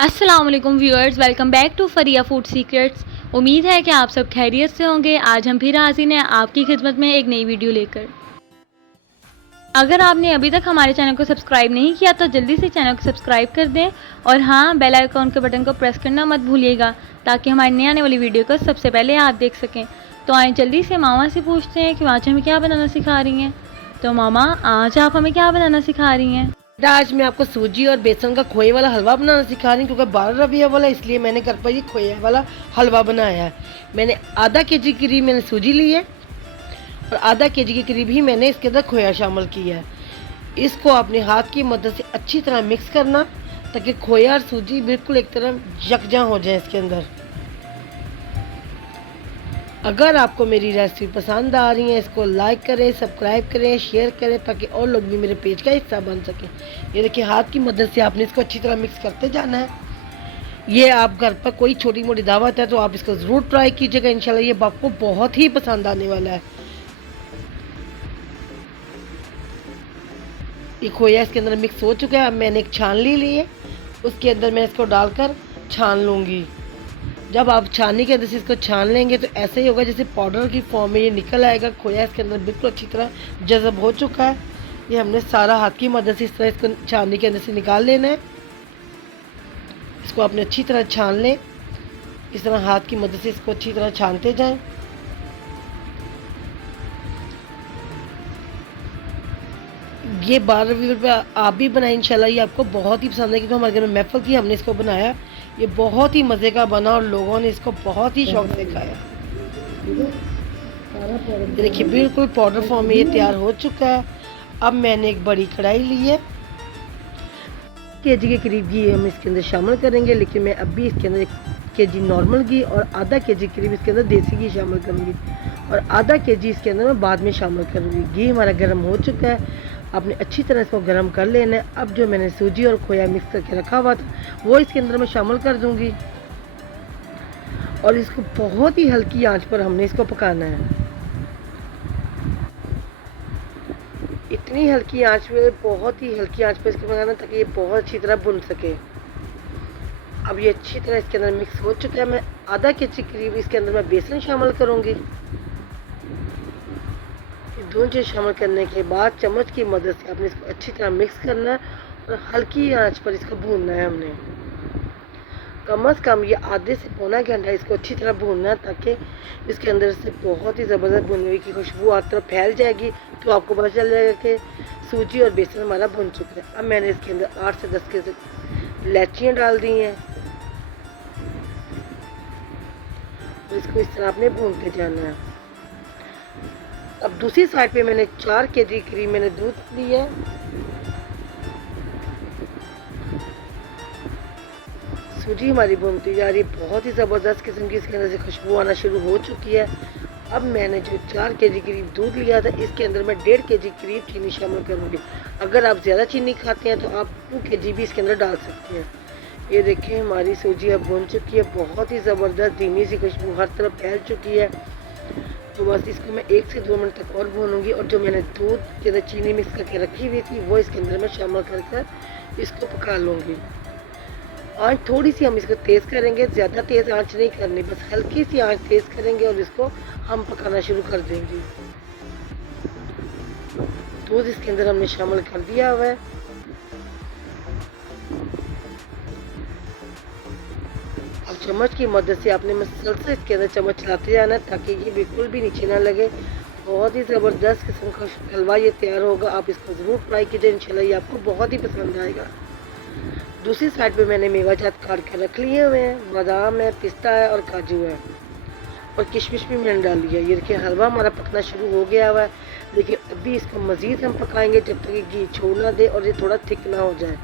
अस्सलाम वालेकुम viewers, welcome back to Fariya food secrets. उम्मीद है कि आप सब खैरियत से होंगे। आज हम फिर हाजिर हैं आपकी खिदमत में एक नई वीडियो लेकर। अगर आपने अभी तक हमारे चैनल को सब्सक्राइब नहीं किया तो जल्दी से चैनल को सब्सक्राइब कर दें और हाँ, बेल आइकॉन के बटन को प्रेस करना मत भूलिएगा ताकि हमारी नई आने वाली वीडियो को सबसे पहले आप देख सकें। तो आए जल्दी से मामा से पूछते हैं कि आज हमें क्या बनाना सिखा रही हैं। तो मामा, आज आप हमें क्या बनाना सिखा रही हैं? आज मैं आपको सूजी और बेसन का खोए वाला हलवा बनाना सिखा रही हूँ, क्योंकि 12 रबिया वाला, इसलिए मैंने घर पर ये खोए वाला हलवा बनाया है। मैंने आधा केजी करीब मैंने सूजी ली है और आधा केजी के करीब ही मैंने इसके अंदर खोया शामिल किया है। इसको अपने हाथ की मदद से अच्छी तरह मिक्स करना ताकि खोया और सूजी बिल्कुल एक तरह यकजा हो जाए इसके अंदर। अगर आपको मेरी रेसिपी पसंद आ रही है, इसको लाइक करें, सब्सक्राइब करें, शेयर करें ताकि और लोग भी मेरे पेज का हिस्सा बन सकें। ये देखिए, हाथ की मदद से आपने इसको अच्छी तरह मिक्स करते जाना है। ये आप घर पर कोई छोटी मोटी दावत है तो आप इसको ज़रूर ट्राई कीजिएगा। इंशाल्लाह ये आपको बहुत ही पसंद आने वाला है। ये खोया इसके अंदर मिक्स हो चुका है। अब मैंने एक छाननी ली है, उसके अंदर मैं इसको डालकर छान लूँगी। जब आप छाननी के अंदर से इसको छान लेंगे तो ऐसे ही होगा जैसे पाउडर की फॉर्म में ये निकल आएगा। खोया इसके अंदर बिल्कुल अच्छी तरह जज़ब हो चुका है। ये हमने सारा हाथ की मदद से इस तरह इसको छाननी के अंदर से निकाल लेना है। इसको आपने अच्छी तरह छान लें, इस तरह हाथ की मदद से इसको अच्छी तरह छानते जाएं। ये 12 रुपये आप भी बनाएं, इंशाल्लाह ये आपको बहुत ही पसंद है, क्योंकि हमारे घर में महफिल थी, हमने इसको बनाया। ये बहुत ही मज़े का बना और लोगों ने इसको बहुत ही शौक से खाया। ये देखिए, बिल्कुल पाउडर फॉर्म में ये तैयार हो चुका है। अब मैंने एक बड़ी कढ़ाई ली है, केजी के करीब घी हम इसके अंदर शामिल करेंगे, लेकिन मैं अभी इसके अंदर 1 केजी नॉर्मल घी और आधा केजी करीब इसके अंदर देसी घी शामिल करूँगी और आधा केजी इसके अंदर मैं बाद में शामिल करूँगी। घी हमारा गर्म हो चुका है। आपने अच्छी तरह इसको गर्म कर लेना है। अब जो मैंने सूजी और खोया मिक्स करके रखा हुआ था वो इसके अंदर मैं शामिल कर दूँगी और इसको बहुत ही हल्की आंच पर हमने इसको पकाना है। इतनी हल्की आंच पे, बहुत ही हल्की आंच पे इसको पकाना ताकि ये बहुत अच्छी तरह भुन सके। अब ये अच्छी तरह इसके अंदर मिक्स हो चुका है। मैं आधा केजी करीब इसके अंदर मैं बेसन शामिल करूँगी। दोनों चीज़ शामिल करने के बाद चम्मच की मदद से आपने इसको अच्छी तरह मिक्स करना है और हल्की आंच पर इसको भूनना है। हमने कम से कम ये आधे से पौना घंटा इसको अच्छी तरह भूनना है ताकि इसके अंदर से बहुत ही ज़बरदस्त भुनी की खुशबू हर तरफ फैल जाएगी, तो आपको पता चल जाएगा कि सूजी और बेसन हमारा भुन चुका है। अब मैंने इसके अंदर 8 से 10 के इलायचियाँ डाल दी हैं और इसको इस तरह आपने भूनते जाना है। अब दूसरी साइड पे मैंने 4 केजी करीब मैंने दूध लिया है। सूजी हमारी भूनती जा रही है, बहुत ही ज़बरदस्त किस्म की इसके अंदर से खुशबू आना शुरू हो चुकी है। अब मैंने जो 4 केजी करीब दूध लिया था इसके अंदर मैं 1.5 केजी करीब चीनी शामिल करूँगी। अगर आप ज़्यादा चीनी खाते हैं तो आप 2 केजी भी इसके अंदर डाल सकते हैं। ये देखिए, हमारी सूजी अब भून चुकी है, बहुत ही ज़बरदस्त धीमी सी खुशबू हर तरफ फैल चुकी है। तो बस इसको मैं 1 से 2 मिनट तक और भूनूंगी और जो मैंने दूध के अंदर चीनी मिक्स करके रखी हुई थी वो इसके अंदर मैं शामिल कर इसको पका लूँगी। आँच थोड़ी सी हम इसको तेज़ करेंगे, ज़्यादा तेज़ आँच नहीं करनी, बस हल्की सी आँच तेज़ करेंगे और इसको हम पकाना शुरू कर देंगे। दूध इसके अंदर हमने शामिल कर दिया हुआ है। अब चम्मच की मदद से आपने मुसलसल इसके अंदर चम्मच चलाते जाना है ताकि ये बिल्कुल भी नीचे ना लगे। बहुत ही ज़बरदस्त किस्म का हलवा ये तैयार होगा। आप इसको ज़रूर ट्राई कीजिए, इंशाल्लाह ये आपको बहुत ही पसंद आएगा। दूसरी साइड पे मैंने मेवाजात काट के रख लिए हुए हैं, बादाम है, पिस्ता है और काजू है और किशमिश भी मैंने डाल लिया। ये देखिए, हलवा हमारा पकना शुरू हो गया हुआ है, लेकिन अभी इसको मज़ीद हम पकाएंगे जब तक ये घी छोड़ ना दे और ये थोड़ा थिक ना हो जाए।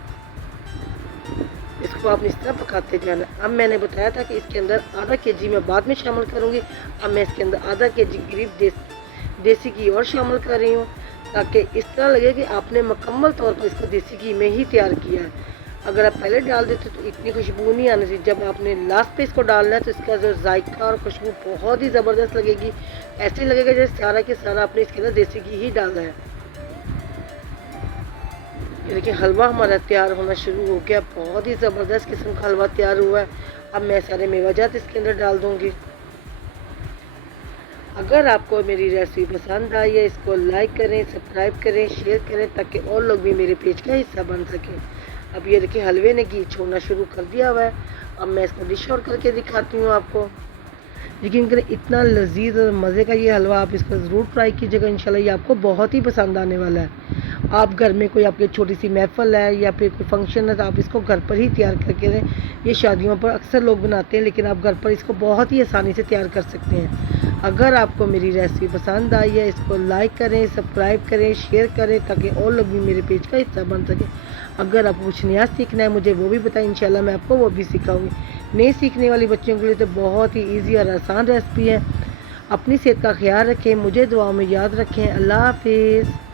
इसको आप इस तरह पकाते जाना। अब मैंने बताया था कि इसके अंदर आधा केजी मैं बाद में शामिल करूँगी। अब मैं इसके अंदर आधा केजी करीब देसी घी और शामिल कर रही हूँ ताकि इस तरह लगे कि आपने मुकम्मल तौर पर इसको देसी घी में ही तैयार किया है। अगर आप पहले डाल देते तो इतनी खुशबू नहीं आनी थी। जब आपने लास्ट पे इसको डालना है तो इसका जो जायका और खुशबू बहुत ही ज़बरदस्त लगेगी। ऐसे लगेगा जैसे सारा के सारा आपने इसके अंदर देसी घी ही डाला है। ये देखिए हलवा हमारा तैयार होना शुरू हो गया। बहुत ही ज़बरदस्त किस्म का हलवा तैयार हुआ है। अब मैं सारे मेवाजात इसके अंदर डाल दूँगी। अगर आपको मेरी रेसिपी पसंद आई है, इसको लाइक करें, सब्सक्राइब करें, शेयर करें ताकि और लोग भी मेरे पेज का हिस्सा बन सकें। अब ये देखिए हलवे ने घी छोड़ना शुरू कर दिया हुआ है। अब मैं इसको डिश आउट करके दिखाती हूँ आपको। यकीन करें इतना लजीज और मज़े का ये हलवा, आप इसको ज़रूर ट्राई कीजिएगा। इंशाल्लाह ये आपको बहुत ही पसंद आने वाला है। आप घर में कोई आपकी छोटी सी महफ़िल है या फिर कोई फंक्शन है तो आप इसको घर पर ही तैयार करके दें। ये शादियों पर अक्सर लोग बनाते हैं, लेकिन आप घर पर इसको बहुत ही आसानी से तैयार कर सकते हैं। अगर आपको मेरी रेसिपी पसंद आई है, इसको लाइक करें, सब्सक्राइब करें, शेयर करें ताकि और लोग भी मेरे पेज का हिस्सा बन सकें। अगर आपको कुछ नया सीखना है मुझे वो भी बताएं, इंशाल्लाह मैं आपको वो भी सिखाऊंगी। नए सीखने वाली बच्चियों के लिए तो बहुत ही ईजी और आसान रेसिपी है। अपनी सेहत का ख्याल रखें, मुझे दुआ में याद रखें। अल्लाह हाफिज़।